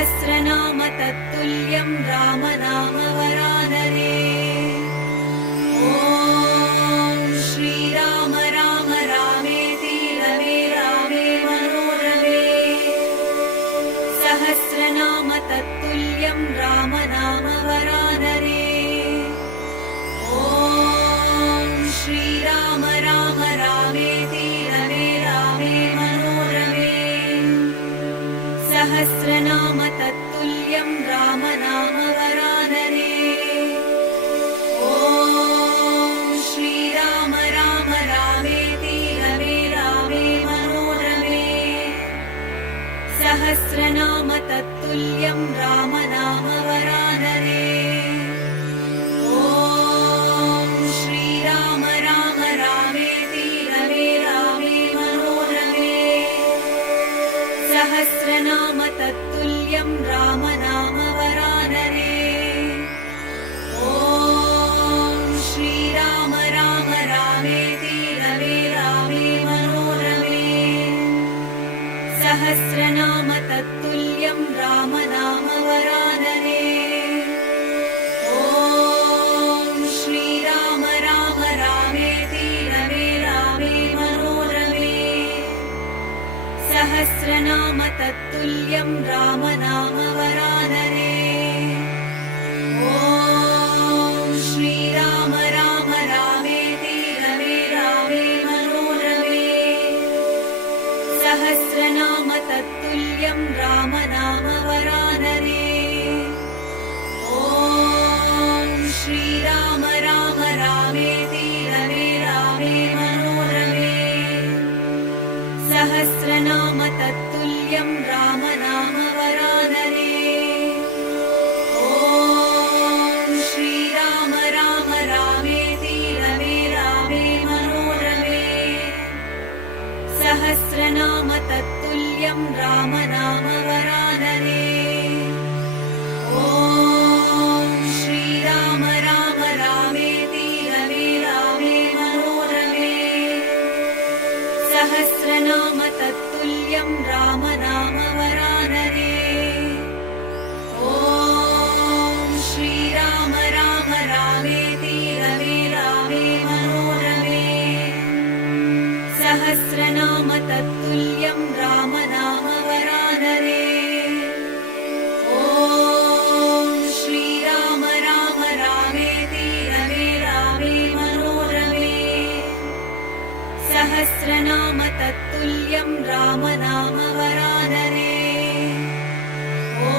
सहस्रनाम तत्तुल्यं रामनाम वरानने। ॐ श्रीराम राम रामेति रमे रामे मनोरमे। सहस्रनाम तत्तुल्यं रामनाम वरानने। ॐ श्रीराम राम रामेति रमे रामे मनोरमे। सहस्रनाम तत्तुल्यं रामनाम वरानने। ॐ श्रीराम राम रामेति रमे रामे मनोरमे। सहस्रनाम तत्तुल्यं रामनाम वरानने। ॐ श्रीराम राम रामेति रमे रामे मनोरमे। सहस्रनाम तत्तुल्यं रामनाम वरानने। ॐ श्रीराम राम रामेति रमे रामे मनोरमे। सहस्रनाम तत्तुल्यं रामनाम वरानने। ॐ श्रीराम राम रामेति रमे रामे मनोरमे। सहस्रनाम तत्तुल्यं रामनाम वरानने। ॐ श्रीराम राम रामेति रमे रामे मनोरमे। सहस्रनाम तत्तुल्यं रामनाम वरानने। ॐ श्रीराम राम रामेति रमे रामे मनोरमे। सहस्रनाम तत्तुल्यं रामनाम वरानने। ॐ श्रीराम राम रामेति रमे रामे मनोरमे। सहस्रनाम तत्तुल्यं रामनाम वरानने। ॐ श्रीराम राम रामेति रमे रामे मनोरमे। सहस्रनाम तत्तुल्यं रामनाम वरानने। ॐ श्रीराम राम रामेति रमे रामे मनोरमे। सहस्रनाम तत्तुल्यं रामनाम वरानने। ॐ श्रीराम राम रामेति रमे रामे मनोरमे। सहस्रनाम तत्तुल्यं रामनाम वरानने। ॐ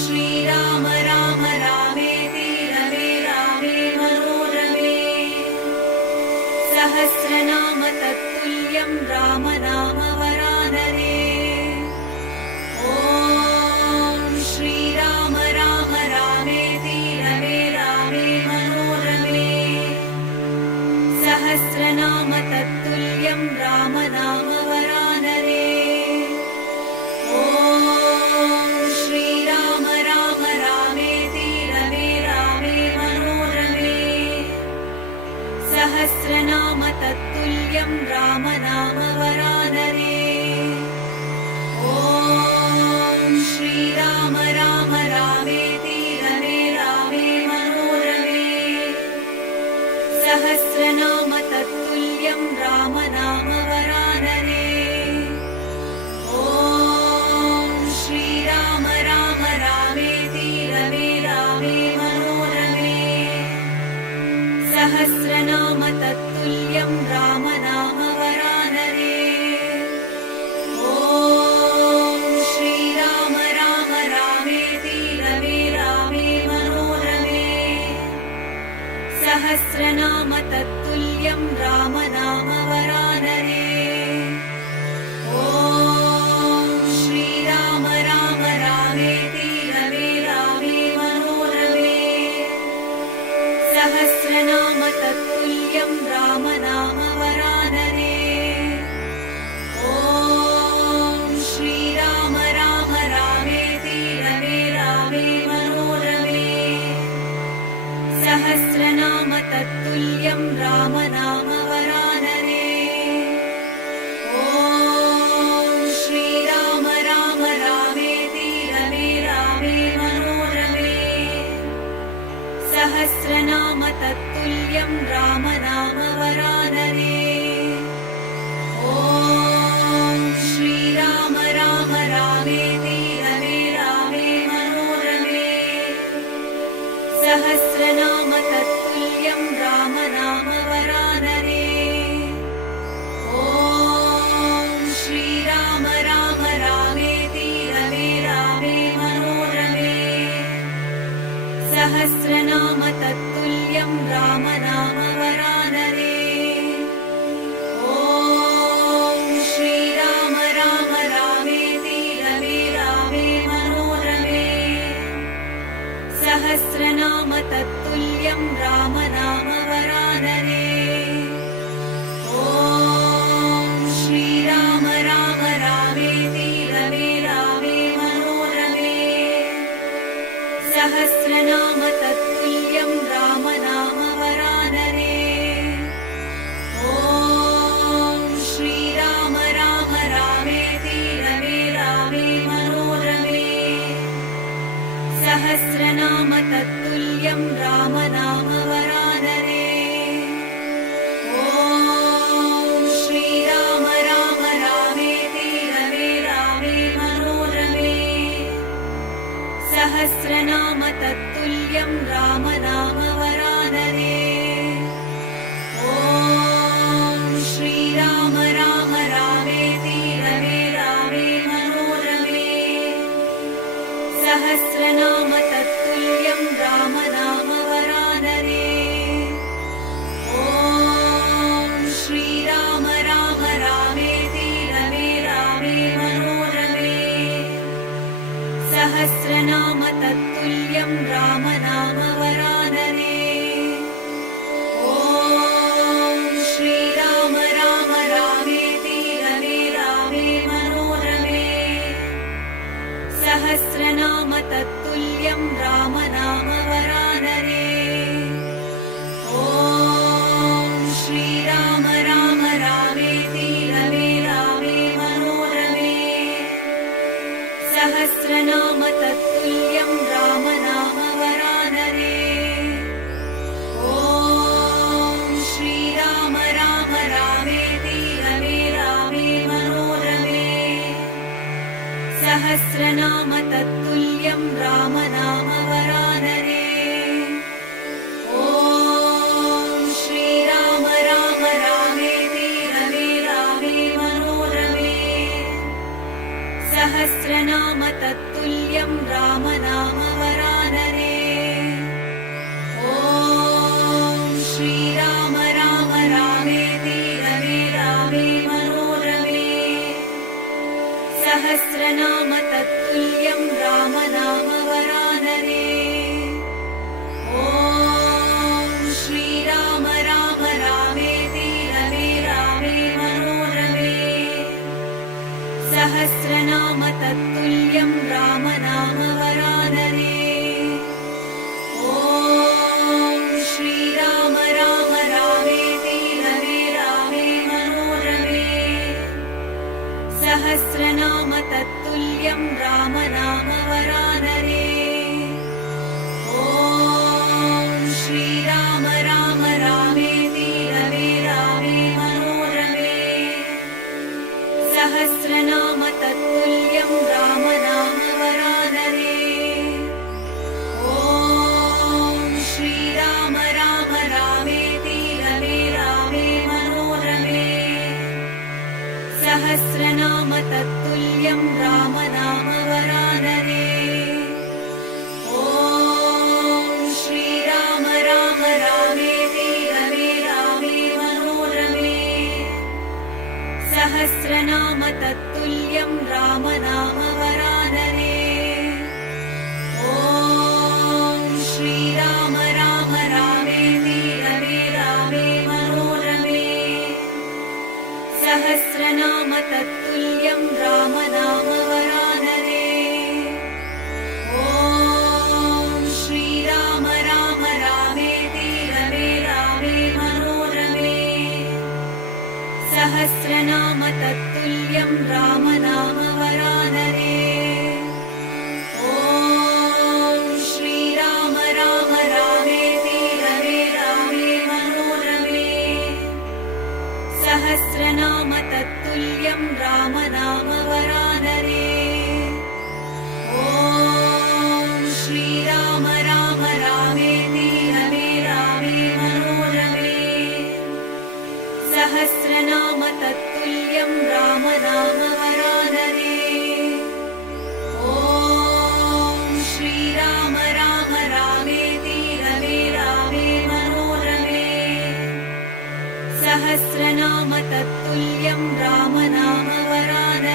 श्रीराम राम रामेति रमे रामे मनोरमे। सहस्रनाम तत्तुल्यं रामनाम वरानने। ॐ श्रीराम राम रामेति रमे रामे मनोरमे। सहस्रनाम तत्तुल्यं रामनाम वरानने। राम नाम वरानने। ॐ श्रीराम राम रामेति रमे रामे मनोरमे। सहस्रनाम तत्तुल्यं राम नाम वरानने। ॐ श्रीराम राम रामेति रमे रामे मनोरमे। सहस्रनाम तत्तुल्यं राम नाम वरानने। ॐ श्रीराम राम रामेति रमे रामे मनोरमे। सहस्रनाम तत्तुल्यं राम नाम वरानने। ॐ श्रीराम राम रामेति रमे रामे मनोरमे। सहस्रनाम तत्तुल्यं राम नाम वरानने। ॐ श्रीराम राम रामेति रमे रामे मनोरमे। सहस्रनाम तत्तुल्यं राम नाम वरानने। ॐ श्रीराम राम रामेति रमे रामे मनोरमे। सहस्रनाम तत्तुल्यं राम नाम वरानने। ॐ श्रीराम राम रामेति रमे रामे मनोरमे। सहस्रनाम तत्तुल्यं राम नाम वरानने। ॐ श्रीराम राम रामेति रमे रामे मनोरमे। सहस्रनाम तत्तुल्यं राम नाम वरानने। ॐ श्रीराम राम रामेति रमे रामे मनोरमे। सहस्रनाम तत्तुल्यं राम नाम वरानने। ॐ श्रीराम राम रामेति रमे रामे मनोरमे। सहस्रनाम तत्तुल्यं राम नाम वरानने। ॐ श्रीराम राम रामेति रमे रामे मनोरमे। सहस्रनाम तत्तुल्यं राम नाम वरानने। ॐ श्रीराम राम रामेति रमे रामे मनोरमे। सहस्रनाम तत्तुल्यं राम नाम वरानने। ॐ श्रीराम राम रामेति रमे रामे मनोरमे। सहस्रनाम तत्तुल्यं राम नाम वरानने। ॐ श्रीराम राम रामेति रमे रामे मनोरमे। सहस्रनाम तत्तुल्यं राम नाम वरानने। ॐ श्रीराम राम रामेति रमे रामे मनोरमे। सहस्रनाम तत्तुल्यं राम नाम वरानने। ॐ श्रीराम राम रामेति रमे रामे मनोरमे। सहस्रनाम तत्तुल्यं राम नाम वरानने। ॐ श्रीराम राम रामेति रमे रामे मनोरमे। सहस्रनाम तत्तुल्यं राम नाम वरानने।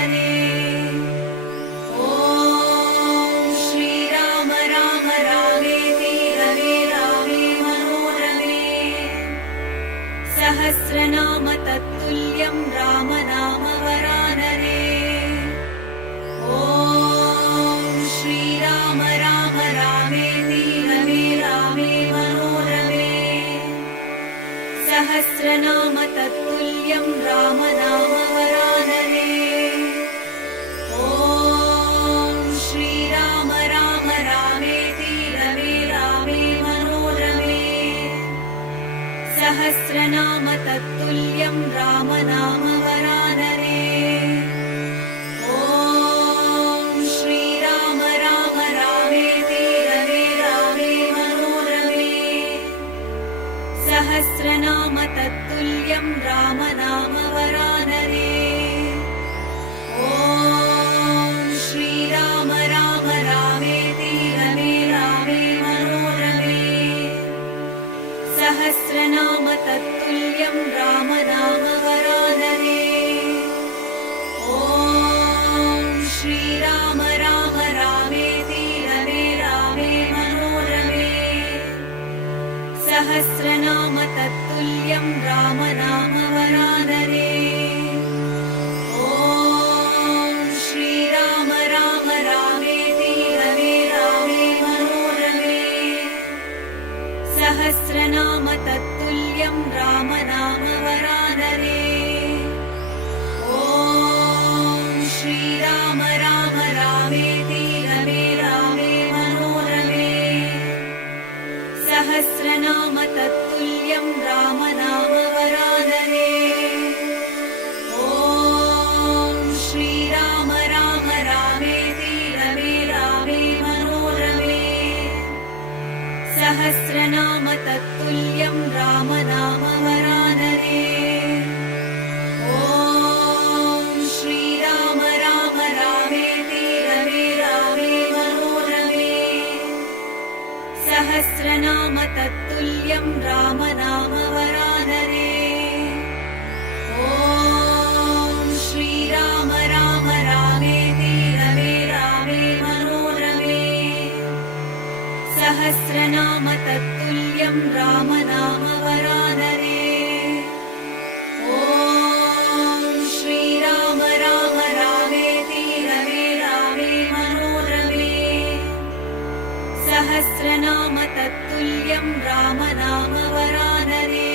तत्तुल्यं राम नाम वरानरे।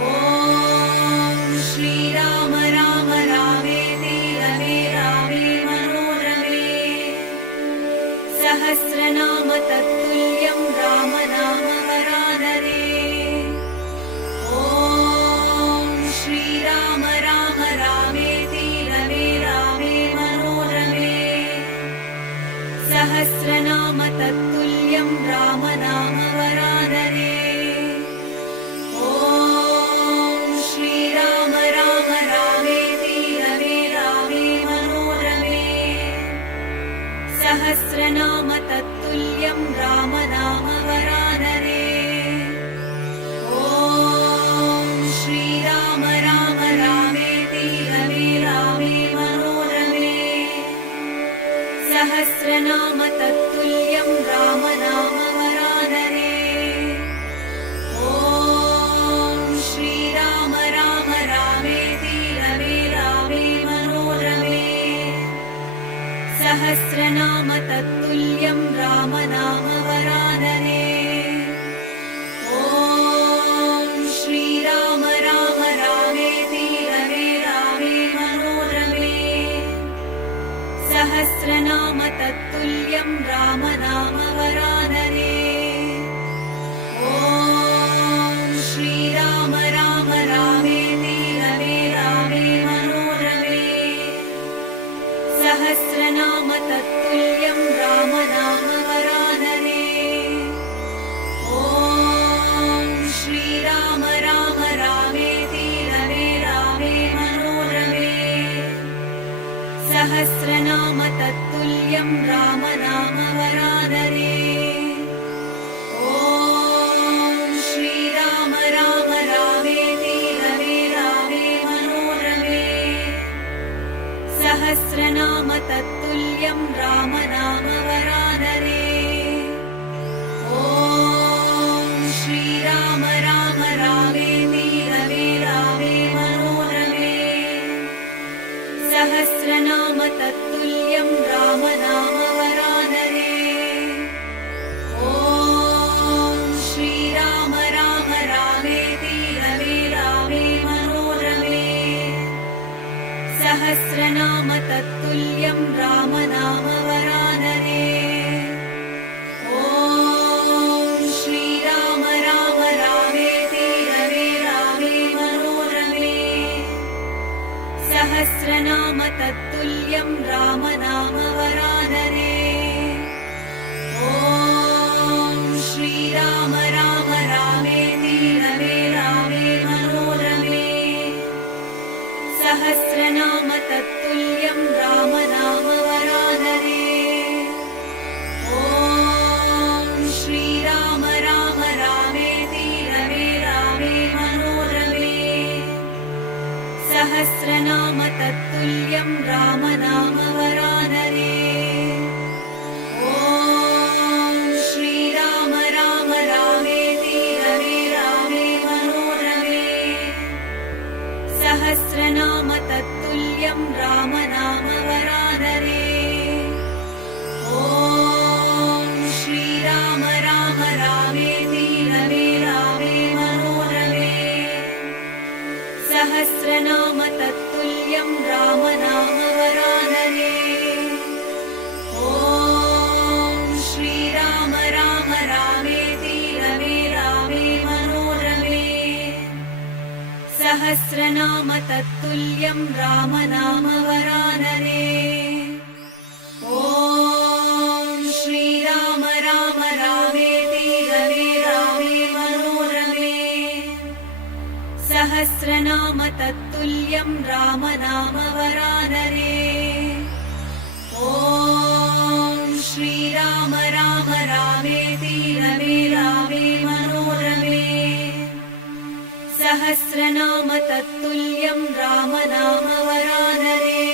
ॐ श्रीराम राम रामेति रमे रामे मनोरमे। सहस्रनाम तत्तुल्यं राम नाम वरानरे। ॐ श्रीराम राम रामेति रमे रामे मनोरमे। सहस्रनाम तत्तुल्यं राम नाम वरानरे। ॐ श्रीराम राम रामेति रमे रामे मनोरमे। सहस्रनाम तत्तुल्यं राम नाम वरानरे। ॐ श्रीराम राम रामेति रमे रामे मनोरमे। सहस्रनाम तत्तुल्यं राम नाम वरानरे। ॐ श्रीराम राम रामेति रमे रामे मनोरमे। सहस्रनाम तत्तुल्यं राम नाम वरानरे। ॐ श्रीराम राम रामेति रमे रामे मनोरमे। सहस्रनाम तत्तुल्यं राम नाम वरानरे। ॐ श्रीराम राम रामेति रमे रामे मनोरमे। सहस्रनाम तत्तुल्यं राम नाम वरानरे। ॐ श्रीराम राम रामेति रमे रामे मनोरमे। सहस्रनाम तत्तुल्यं राम नाम वरानरे। ॐ श्रीराम राम रामेति रमे रामे मनोरमे। सहस्रनाम तत्तुल्यं राम नाम वरानरे। ॐ श्रीराम राम रामेति रमे रामे मनोरमे। सहस्रनाम तत्तुल्यं राम नाम वरानरे। ॐ श्रीराम राम रामेति रमे रामे मनोरमे। सहस्रनाम तत्तुल्यं राम नाम वरानरे। ॐ श्रीराम राम रामेति रमे रामे मनोरमे। सहस्रनाम तत्तुल्यं राम नाम वरानरे। ॐ श्रीराम राम रामेति रमे रामे मनोरमे। सहस्रनाम तत्तुल्यं राम नाम वरानरे। ॐ श्रीराम राम रामेति रमे रामे मनोरमे। सहस्रनाम तत्तुल्यं राम नाम वरानरे। ॐ श्रीराम राम रामेति रमे रामे मनोरमे। सहस्रनाम तत्तुल्यं राम नाम वरानरे। ॐ श्रीराम राम रामेति रमे रामे मनोरमे। सहस्रनाम तत्तुल्यं राम नाम वरानरे। ॐ श्रीराम राम रामेति रमे रामे मनोरमे। सहस्रनाम तत्तुल्यं राम नाम वरानरे। ॐ श्रीराम राम रामेति रमे रामे मनोरमे। सहस्रनाम तत्तुल्यं राम नाम वरानरे। ॐ श्रीराम राम रामेति रमे रामे मनोरमे। सहस्रनाम तत्तुल्यं राम नाम वरानरे।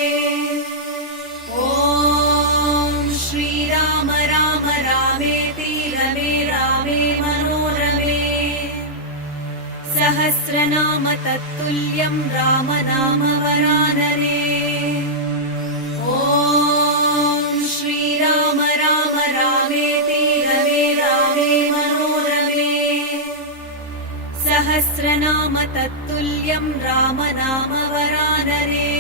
ॐ श्रीराम राम रामेति रमे रामे मनोरमे। सहस्रनाम तत्तुल्यं राम नाम वरानरे। ॐ श्रीराम राम रामेति रमे रामे तत्तुल्यं राम नाम वरानरे।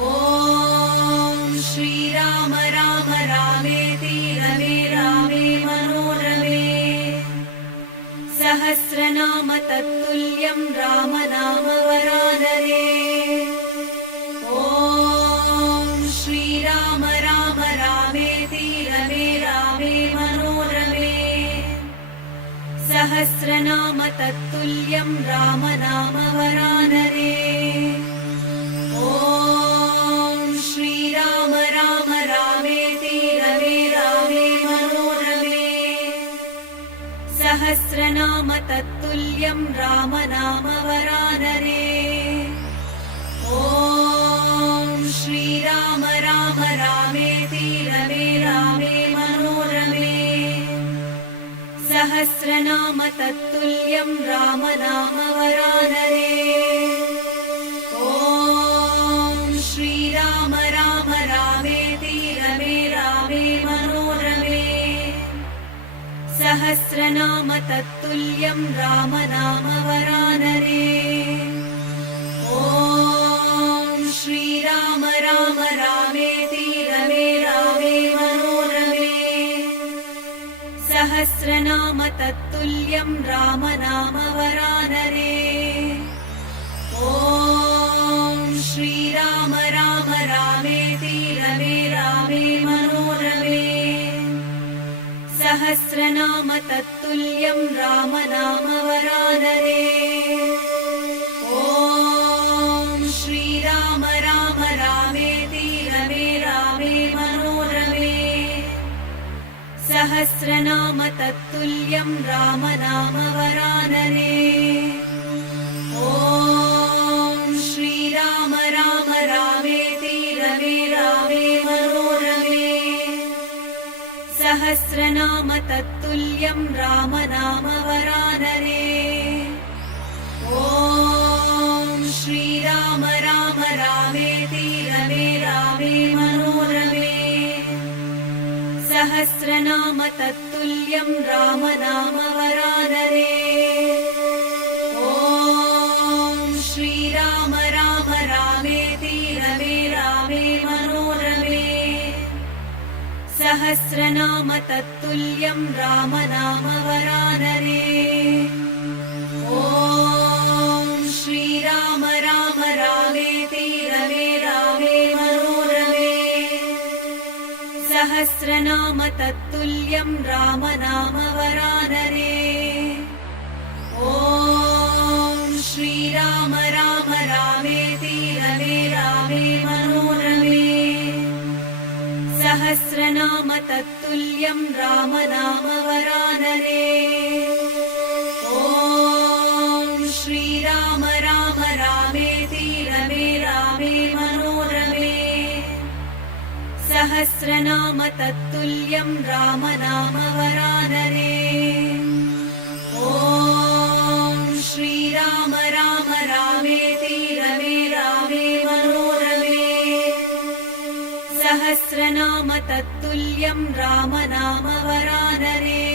ॐ श्रीराम राम रामेति रमे रामे मनोरमे। सहस्रनाम तत्तुल्यं राम नाम वरानरे। ॐ श्रीराम राम रामेति रमे रामे मनोरमे। सहस्रनाम तत्तुल्यं राम नाम वरानरे। ॐ श्रीराम राम रामेति रमे रामे मनोरमे। सहस्रनाम तत्तुल्यं राम नाम वरानरे। ॐ श्रीराम राम रामेति रमे रामे मनोरमे। सहस्रनाम तत्तुल्यं राम नाम वरानरे। ॐ श्रीराम राम रामेति रमे रामे मनोरमे। सहस्रनाम तत्तुल्यं राम नाम वरानरे। ॐ श्रीराम राम रामेति रमे रामे मनोरमे। सहस्रनाम तत्तुल्यं राम नाम वरानरे। ॐ श्रीराम राम रामेति रमे रामे मनोरमे। सहस्रनाम तत्तुल्यं राम नाम वरानरे। ॐ श्रीराम राम रामेति रमे रामे मनोरमे। सहस्रनाम तत्तुल्यं राम नाम वरानरे। ॐ श्रीराम राम रामेति रमे रामे मनोरमे। सहस्रनाम तत्तुल्यं राम नाम वरानरे। ॐ श्रीराम राम रामेति रमे रामे मनोरमे। सहस्रनाम तत्तुल्यं राम नाम वरानरे। ॐ श्रीराम राम रामेति रमे रामे मनोरमे। सहस्रनाम तत्तुल्यं राम नाम वरानरे। ॐ श्रीराम राम रामेति रमे रामे मनोरमे। सहस्रनाम तत्तुल्यं राम नाम वरानरे। ॐ श्रीराम राम रामेति रमे रामे मनोरमे। सहस्रनाम तत्तुल्यं राम नाम वरानरे। ॐ श्रीराम राम रामेति रमे रामे मनोरमे। सहस्रनाम तत्तुल्यं राम नाम वरानरे। ॐ श्रीराम राम रामेति रमे रामे मनोरमे। सहस्रनाम तत्तुल्यं राम नाम वरानरे।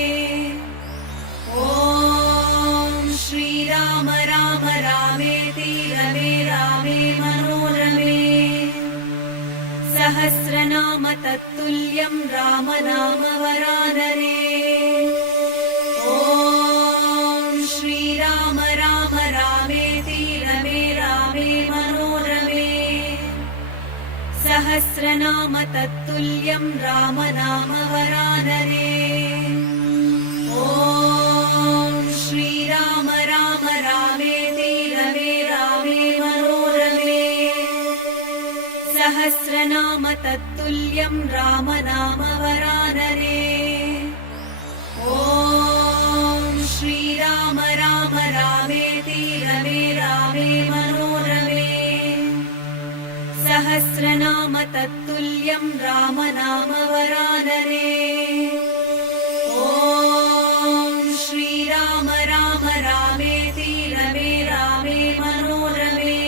ॐ श्रीराम राम रामेति रमे रामे मनोरमे। सहस्रनाम तत्तुल्यं राम नाम वरानरे। ॐ श्रीराम राम रामेति रमे रामे मनोरमे। सहस्रनाम तत्तुल्यं राम नाम वरानरे। ॐ श्रीराम राम रामेति रमे रामे मनोरमे। सहस्रनाम तत्तुल्यं राम नाम वरानरे। ॐ श्रीराम राम रामेति रमे रामे मनोरमे। सहस्रनाम तत्तुल्यं राम नाम वरानरे। ॐ श्रीराम राम रामेति रमे रामे मनोरमे।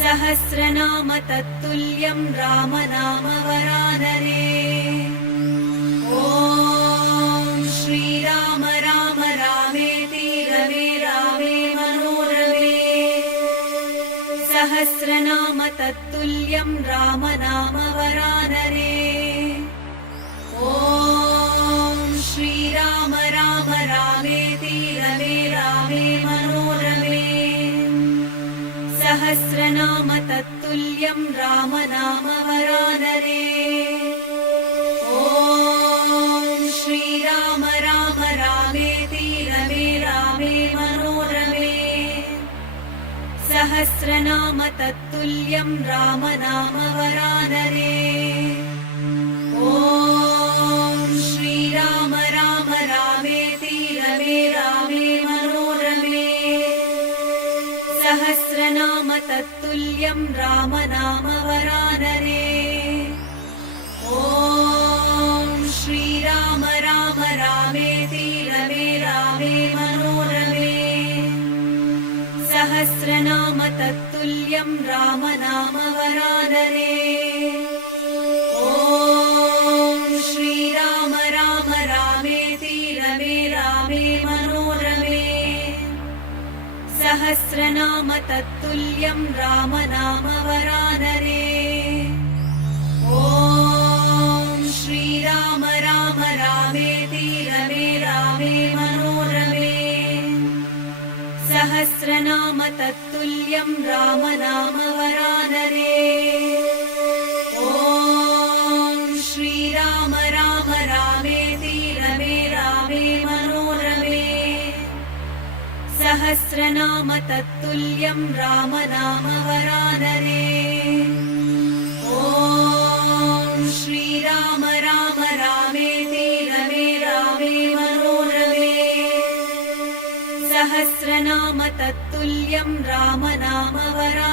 सहस्रनाम तत्तुल्यं राम नाम वरानरे। ॐ श्रीराम राम रामेति रमे सहस्रनाम तत्तुल्यं रामनामवरानरे। ॐ श्रीराम राम रामेति रमे रामे मनोरमे। सहस्रनाम तत्तुल्यं रामनामवरानरे। ॐ श्रीराम राम रामेति रमे रामे मनोरमे। सहस्रनाम तत्तुल्यं रामनामवरानरे। ॐ श्रीराम राम रामेति रमे रामे मनोरमे। सहस्रनाम तत्तुल्यं रामनामवरानरे। ॐ श्रीराम राम रामेति रमे रामे मनोरमे। सहस्रनाम तत्तुल्यं रामनामवरानरे। ॐ श्रीराम राम रामेति रमे रामे मनोरमे। सहस्रनाम तत्तुल्यं रामनामवरानरे। ॐ श्रीराम राम रामेति रमे रामे मनोरमे। सहस्रनाम तत्तुल्यं रामनामवरानरे। ॐ श्रीराम राम रामेति रमे रामे मनोरमे। सहस्रनाम तत्तुल्यं रामनामवरानरे। ॐ श्रीराम राम रामेति रमे रामे मनोरमे। सहस्रनाम तत्तुल्यं रामनामवरानरे।